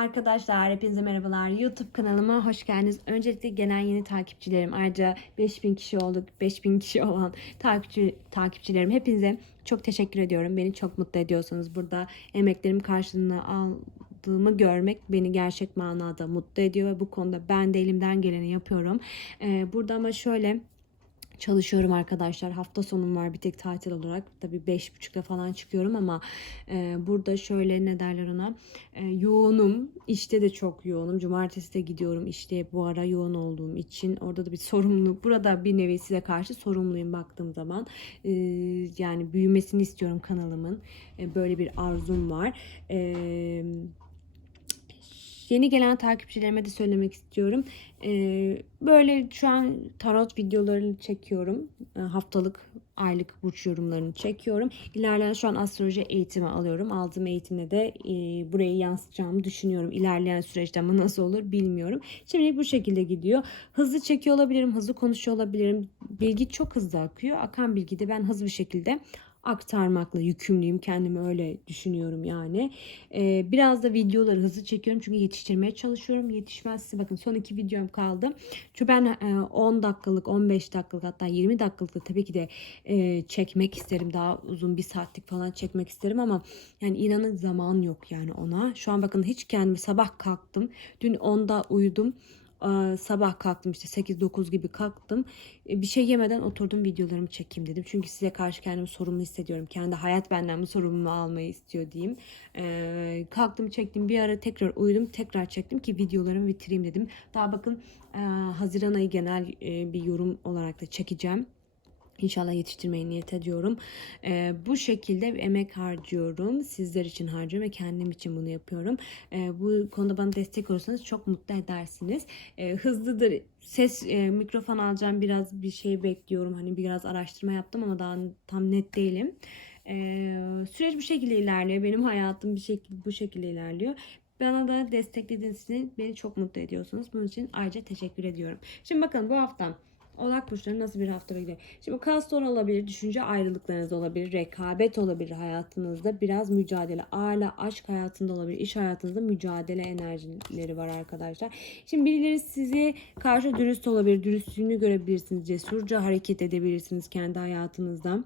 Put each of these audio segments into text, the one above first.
Arkadaşlar hepinize merhabalar. YouTube kanalıma hoş geldiniz. Öncelikle gelen yeni takipçilerim. Ayrıca 5000 kişi olduk. 5000 kişi olan takipçi, takipçilerim. Hepinize çok teşekkür ediyorum. Beni çok mutlu ediyorsunuz. Burada emeklerim karşılığını aldığımı görmek beni gerçek manada mutlu ediyor ve bu konuda ben de elimden geleni yapıyorum. Ee, burada ama şöyle çalışıyorum arkadaşlar. Hafta sonum var bir tek tatil olarak. Tabii beş buçukta falan çıkıyorum ama e, burada şöyle ne derler ona e, yoğunum. İşte de çok yoğunum. Cumartesi de gidiyorum işte bu ara yoğun olduğum için. Orada da bir sorumluluk. Burada bir nevi size karşı sorumluyum baktığım zaman. E, yani büyümesini istiyorum kanalımın. E, böyle bir arzum var. Eee Yeni gelen takipçilerime de söylemek istiyorum. Ee, böyle şu an tarot videolarını çekiyorum. Ee, haftalık, aylık burç yorumlarını çekiyorum. İlerleyen şu an astroloji eğitimi alıyorum. Aldığım eğitimde de e, burayı yansıtacağımı düşünüyorum. İlerleyen süreçte ama nasıl olur bilmiyorum. Şimdilik bu şekilde gidiyor. Hızlı çekiyor olabilirim, hızlı konuşuyor olabilirim. Bilgi çok hızlı akıyor. Akan bilgi de ben hızlı bir şekilde aktarmakla yükümlüyüm. Kendimi öyle düşünüyorum yani. Ee, biraz da videoları hızlı çekiyorum çünkü yetiştirmeye çalışıyorum. Yetişmezse bakın son iki videom kaldı. Çünkü ben e, 10 dakikalık, 15 dakikalık hatta 20 dakikalık da tabii ki de e, çekmek isterim. Daha uzun bir saatlik falan çekmek isterim ama yani inanın zaman yok yani ona. Şu an bakın hiç kendimi sabah kalktım. Dün 10'da uyudum. Sabah kalktım işte 8-9 gibi kalktım. Ee, Bir şey yemeden oturdum videolarımı çekeyim dedim. Çünkü size karşı kendimi sorumlu hissediyorum. Kendi hayat benden bu sorumluluğu almayı istiyor diyeyim. Ee, kalktım çektim bir ara tekrar uyudum tekrar çektim ki videolarımı bitireyim dedim. Daha bakın e, Haziran ayı genel e, bir yorum olarak da çekeceğim. İnşallah yetiştirmeyi niyet ediyorum. Ee, bu şekilde bir emek harcıyorum. Sizler için harcıyorum ve kendim için bunu yapıyorum. Ee, bu konuda bana destek olursanız çok mutlu edersiniz. Ee, hızlıdır. Ses e, mikrofon alacağım. Biraz bir şey bekliyorum. Hani biraz araştırma yaptım ama daha tam net değilim. Ee, süreç bu şekilde ilerliyor. Benim hayatım bir şekilde bu şekilde ilerliyor. Bana da desteklediğiniz için beni çok mutlu ediyorsunuz. Bunun için ayrıca teşekkür ediyorum. Şimdi bakın bu hafta Oğlak burçları nasıl bir hafta bekliyor? Şimdi kastor olabilir, düşünce ayrılıklarınız olabilir, rekabet olabilir hayatınızda. Biraz mücadele, aile, aşk hayatında olabilir, iş hayatınızda mücadele enerjileri var arkadaşlar. Şimdi birileri size karşı dürüst olabilir, dürüstlüğünü görebilirsiniz, cesurca hareket edebilirsiniz kendi hayatınızda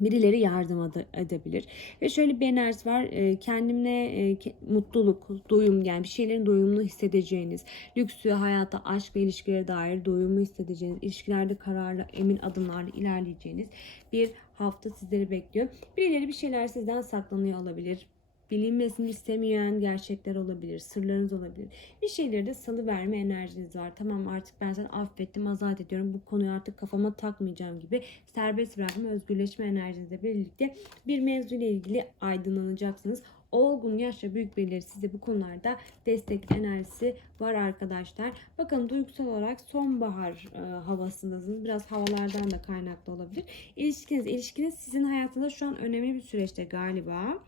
birileri yardım ede- edebilir. Ve şöyle bir enerji var. E, Kendimle e, mutluluk, doyum yani bir şeylerin doyumunu hissedeceğiniz, lüksü, hayata, aşk ve ilişkilere dair doyumu hissedeceğiniz, ilişkilerde kararlı, emin adımlarla ilerleyeceğiniz bir hafta sizleri bekliyor. Birileri bir şeyler sizden saklanıyor olabilir bilinmesini istemeyen gerçekler olabilir, sırlarınız olabilir. Bir şeyleri de salı verme enerjiniz var. Tamam artık ben seni affettim, azat ediyorum. Bu konuyu artık kafama takmayacağım gibi serbest bırakma, özgürleşme enerjinizle birlikte bir mevzuyla ilgili aydınlanacaksınız. Olgun yaşça büyük birileri size bu konularda destek enerjisi var arkadaşlar. Bakın duygusal olarak sonbahar e, havasındasınız. Biraz havalardan da kaynaklı olabilir. İlişkiniz, ilişkiniz sizin hayatınızda şu an önemli bir süreçte galiba.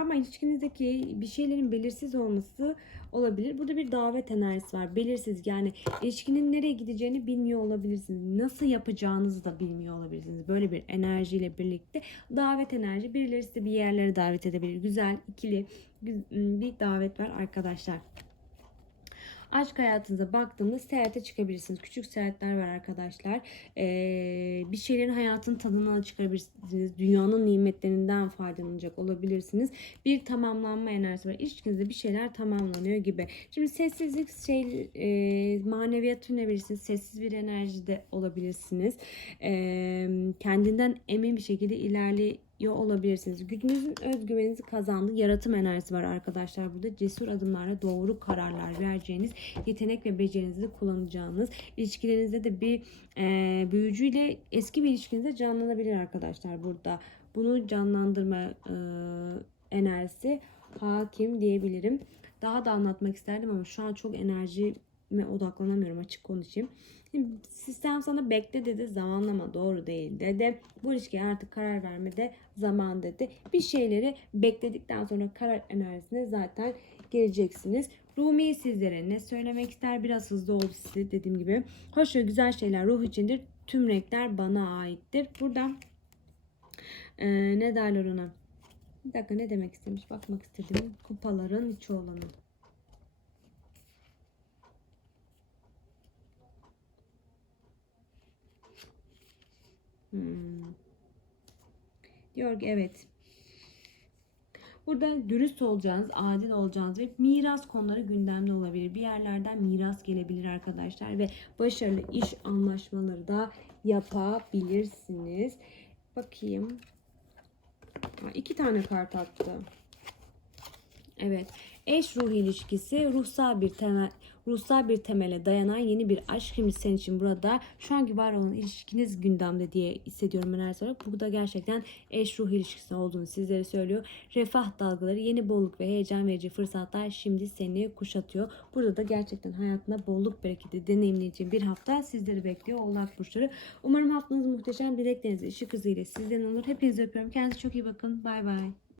Ama ilişkinizdeki bir şeylerin belirsiz olması olabilir. Burada bir davet enerjisi var. Belirsiz yani ilişkinin nereye gideceğini bilmiyor olabilirsiniz. Nasıl yapacağınızı da bilmiyor olabilirsiniz. Böyle bir enerjiyle birlikte davet enerji birileri sizi bir yerlere davet edebilir. Güzel ikili bir davet var arkadaşlar. Aşk hayatınıza baktığımda seyahate çıkabilirsiniz. Küçük seyahatler var arkadaşlar. Ee, bir şeylerin hayatın tadını çıkarabilirsiniz. Dünyanın nimetlerinden faydalanacak olabilirsiniz. Bir tamamlanma enerjisi var. İlişkinizde bir şeyler tamamlanıyor gibi. Şimdi sessizlik şey e, maneviyat tünebilirsiniz. Sessiz bir enerjide olabilirsiniz. Ee, kendinden emin bir şekilde ilerliyor olabilirsiniz. Gücünüzün özgüveninizi kazandığı yaratım enerjisi var arkadaşlar. Burada cesur adımlarla doğru kararlar vereceğiniz, yetenek ve becerinizi kullanacağınız, ilişkilerinizde de bir e, büyücüyle eski bir ilişkinizde canlanabilir arkadaşlar burada. Bunu canlandırma e, enerjisi hakim diyebilirim. Daha da anlatmak isterdim ama şu an çok enerjime odaklanamıyorum açık konuşayım. Şimdi sistem sana bekle dedi zamanlama doğru değil dedi. Bu ilişkiye artık karar vermede zaman dedi. Bir şeyleri bekledikten sonra karar enerjisine zaten geleceksiniz. Rumi sizlere ne söylemek ister? Biraz hızlı oldu size dediğim gibi. Hoş ve güzel şeyler ruh içindir. Tüm renkler bana aittir. Burada eee, ne derler ona? Bir dakika ne demek istemiş bakmak istedim. Kupaların içi olanı. Hmm. Diyor ki evet. Burada dürüst olacağınız, adil olacağınız ve miras konuları gündemde olabilir. Bir yerlerden miras gelebilir arkadaşlar ve başarılı iş anlaşmaları da yapabilirsiniz. Bakayım. Ha, iki tane kart attı. Evet. Eş ruh ilişkisi ruhsal bir temel ruhsal bir temele dayanan yeni bir aşk kimliği senin için burada. Şu anki var olan ilişkiniz gündemde diye hissediyorum ben her zaman. Bu da gerçekten eş ruh ilişkisi olduğunu sizlere söylüyor. Refah dalgaları, yeni bolluk ve heyecan verici fırsatlar şimdi seni kuşatıyor. Burada da gerçekten hayatında bolluk bereketi deneyimleyeceğin bir hafta sizleri bekliyor Oğlak Burçları. Umarım haftanız muhteşem dilekleriniz ışık hızıyla sizden olur. Hepinizi öpüyorum. Kendinize çok iyi bakın. Bay bay.